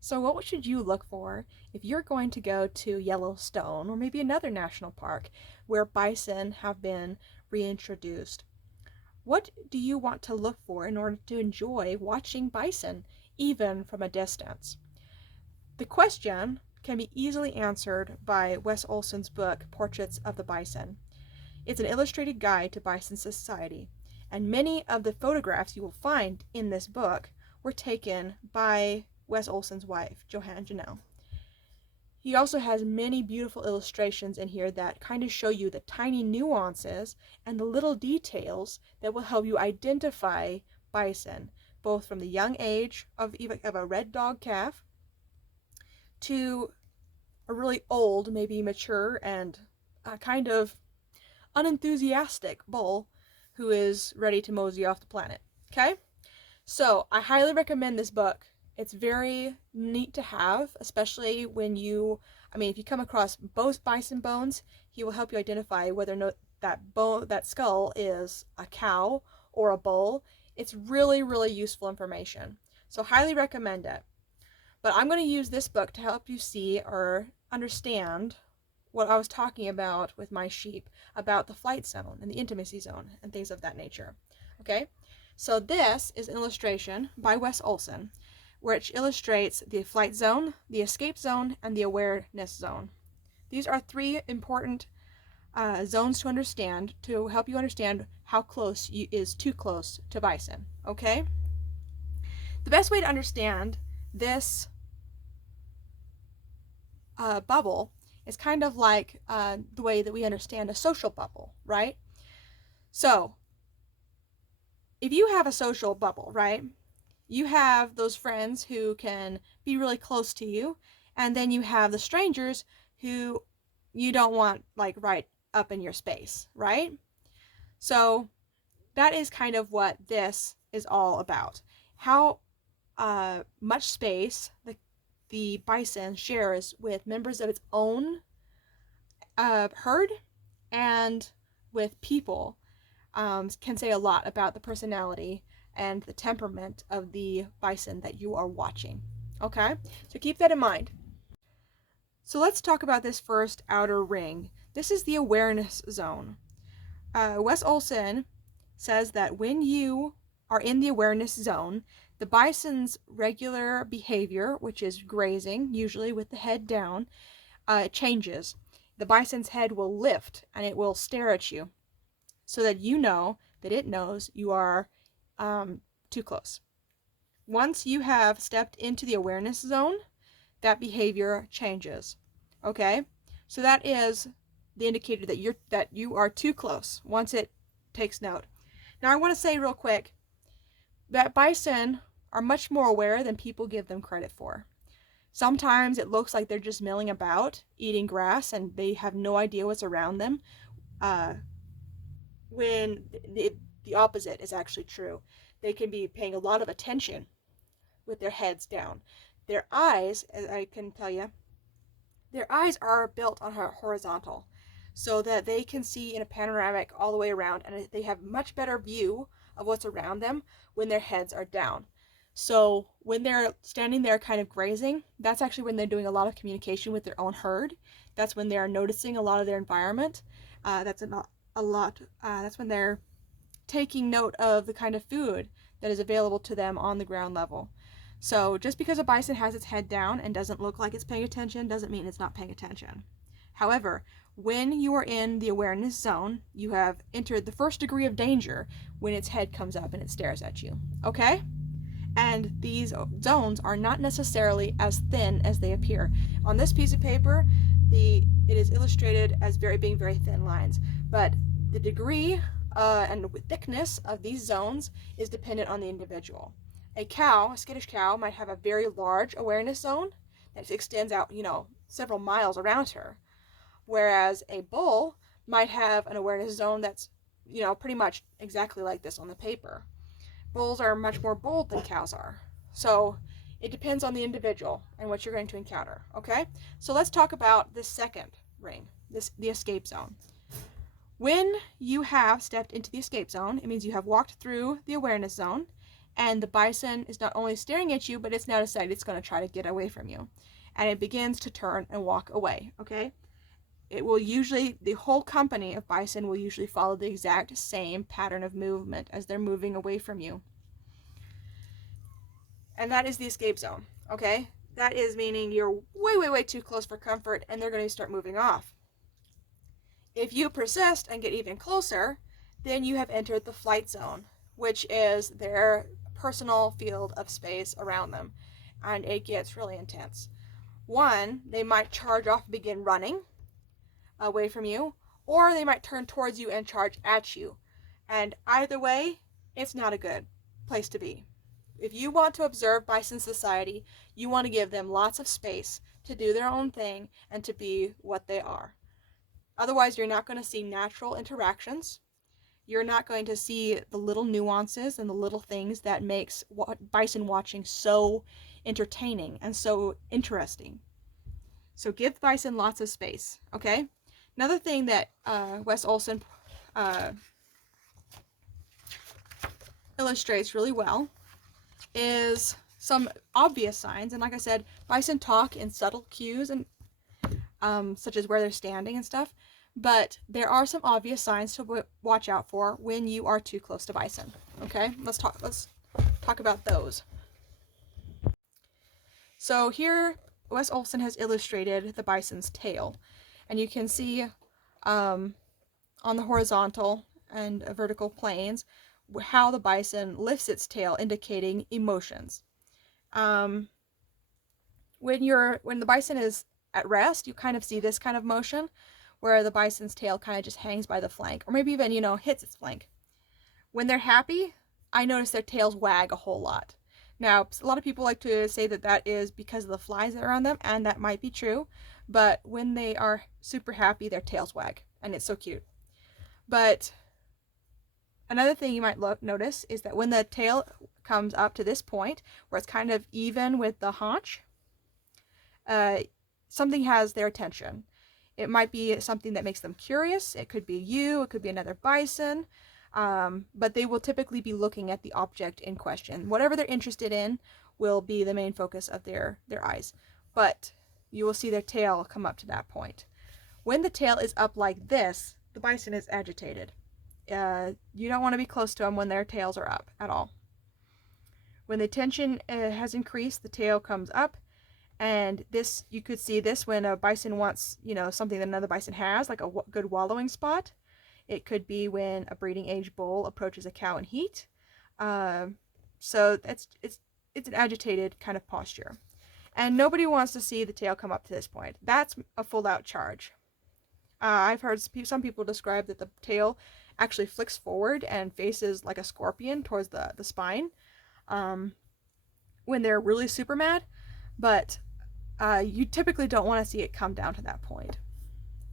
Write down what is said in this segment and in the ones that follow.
So what should you look for if you're going to go to Yellowstone or maybe another national park where bison have been reintroduced? What do you want to look for in order to enjoy watching bison, even from a distance? The question can be easily answered by Wes Olson's book, Portraits of the Bison. It's an illustrated guide to bison society, and many of the photographs you will find in this book were taken by Wes Olson's wife, Johanne Janelle. He also has many beautiful illustrations in here that kind of show you the tiny nuances and the little details that will help you identify bison, both from the young age of a red dog calf to a really old, maybe mature, and kind of unenthusiastic bull who is ready to mosey off the planet. Okay? So I highly recommend this book. It's very neat to have, especially when if you come across both bison bones, he will help you identify whether or not that skull is a cow or a bull. It's really, really useful information. So highly recommend it. But I'm going to use this book to help you see or understand what I was talking about with my sheep, about the flight zone and the intimacy zone and things of that nature. Okay? So this is an illustration by Wes Olson, which illustrates the flight zone, the escape zone, and the awareness zone. These are three important zones to understand to help you understand how close is too close to bison. Okay? The best way to understand this bubble is kind of like the way that we understand a social bubble, right? So, if you have a social bubble, right, you have those friends who can be really close to you, and then you have the strangers who you don't want like right up in your space, right? So, that is kind of what this is all about. How much space the bison shares with members of its own herd and with people can say a lot about the personality and the temperament of the bison that you are watching. Okay? So keep that in mind. So let's talk about this first outer ring. This is the awareness zone. Wes Olson says that when you are in the awareness zone, the bison's regular behavior, which is grazing, usually with the head down, changes. The bison's head will lift and it will stare at you so that you know that it knows you are too close. Once you have stepped into the awareness zone, that behavior changes. Okay? So that is the indicator that you are too close once it takes note. Now I want to say real quick that bison are much more aware than people give them credit for. Sometimes it looks like they're just milling about, eating grass, and they have no idea what's around them, when the opposite is actually true. They can be paying a lot of attention with their heads down. Their eyes, as I can tell you, their eyes are built on horizontal so that they can see in a panoramic all the way around, and they have much better view of what's around them when their heads are down. So when they're standing there kind of grazing, that's actually when they're doing a lot of communication with their own herd. That's when they're noticing a lot of their environment. That's when they're taking note of the kind of food that is available to them on the ground level. So just because a bison has its head down and doesn't look like it's paying attention doesn't mean it's not paying attention. However, when you are in the awareness zone, you have entered the first degree of danger when its head comes up and it stares at you. Okay? And these zones are not necessarily as thin as they appear. On this piece of paper, it is illustrated as being very thin lines, but the degree and thickness of these zones is dependent on the individual. A skittish cow, might have a very large awareness zone that extends out, several miles around her, whereas a bull might have an awareness zone that's, pretty much exactly like this on the paper. Bulls are much more bold than cows are. So it depends on the individual and what you're going to encounter. Okay? So let's talk about this second ring, the escape zone. When you have stepped into the escape zone, it means you have walked through the awareness zone and the bison is not only staring at you, but it's now decided it's going to try to get away from you. And it begins to turn and walk away, okay? It will usually, the whole company of bison will usually follow the exact same pattern of movement as they're moving away from you. And that is the escape zone, okay? That is meaning you're way, way, way too close for comfort and they're going to start moving off. If you persist and get even closer, then you have entered the flight zone, which is their personal field of space around them. And it gets really intense. One, they might charge off and begin running away from you, or they might turn towards you and charge at you. And either way, it's not a good place to be. If you want to observe bison society, you want to give them lots of space to do their own thing and to be what they are. Otherwise, you're not going to see natural interactions. You're not going to see the little nuances and the little things that makes bison watching so entertaining and so interesting. So give bison lots of space, okay? Another thing that Wes Olson illustrates really well is some obvious signs. And like I said, bison talk in subtle cues, and such as where they're standing and stuff. But there are some obvious signs to watch out for when you are too close to bison. Okay, let's talk about those. So here, Wes Olson has illustrated the bison's tail, and you can see on the horizontal and vertical planes how the bison lifts its tail, indicating emotions. When the bison is at rest, you kind of see this kind of motion, where the bison's tail kind of just hangs by the flank, or maybe even, hits its flank. When they're happy, I notice their tails wag a whole lot. Now, a lot of people like to say that that is because of the flies that are on them, and that might be true, but when they are super happy, their tails wag, and it's so cute. But another thing you might notice is that when the tail comes up to this point, where it's kind of even with the haunch, something has their attention. It might be something that makes them curious. It could be you, it could be another bison, but they will typically be looking at the object in question. Whatever they're interested in will be the main focus of their eyes. But you will see their tail come up to that point. When the tail is up like this, the bison is agitated. You don't want to be close to them when their tails are up at all. When the tension has increased, the tail comes up. And this, you could see this when a bison wants, something that another bison has, like a good wallowing spot. It could be when a breeding age bull approaches a cow in heat. So it's an agitated kind of posture. And nobody wants to see the tail come up to this point. That's a full out charge. I've heard some people describe that the tail actually flicks forward and faces like a scorpion towards the spine when they're really super mad. But you typically don't want to see it come down to that point.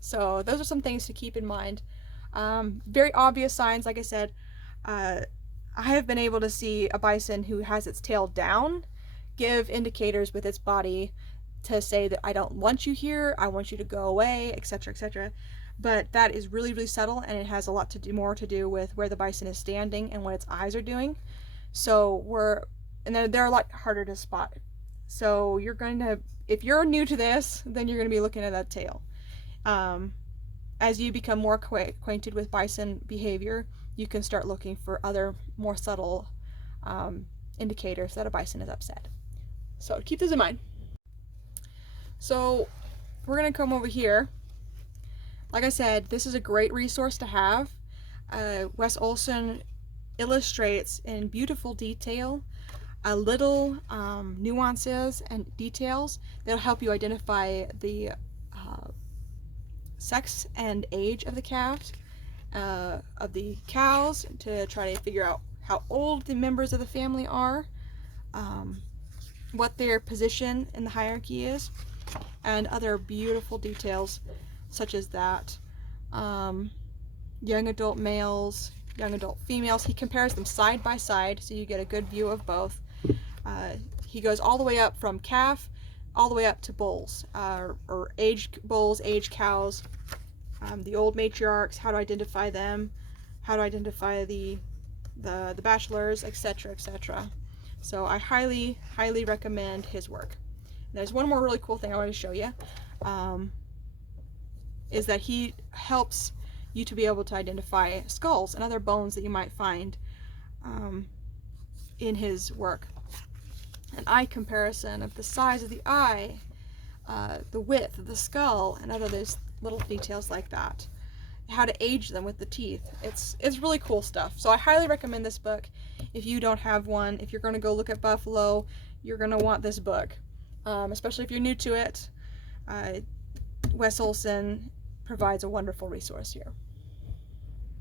So those are some things to keep in mind. Very obvious signs, like I said. I have been able to see a bison who has its tail down give indicators with its body to say that I don't want you here, I want you to go away, etc., etc. But that is really, really subtle, and it has a lot more to do with where the bison is standing and what its eyes are doing. So they're a lot harder to spot. So if you're new to this, then you're going to be looking at that tail. As you become more acquainted with bison behavior, you can start looking for other more subtle indicators that a bison is upset. So keep this in mind. So we're going to come over here. Like I said, this is a great resource to have. Wes Olson illustrates in beautiful detail little nuances and details that'll help you identify the sex and age of the calves, of the cows, to try to figure out how old the members of the family are, what their position in the hierarchy is, and other beautiful details such as that. Young adult males, young adult females. He compares them side by side so you get a good view of both. He goes all the way up from calf all the way up to bulls, or aged bulls, aged cows, the old matriarchs, how to identify them, how to identify the the Bachelors, etc., etc. So I highly, highly recommend his work. There's one more really cool thing I want to show you, is that he helps you to be able to identify skulls and other bones that you might find in his work. An eye comparison of the size of the eye, the width of the skull, and other those little details like that. How to age them with the teeth. It's really cool stuff. So I highly recommend this book. If you don't have one, if you're going to go look at buffalo, you're going to want this book. Especially if you're new to it. Wes Olson provides a wonderful resource here.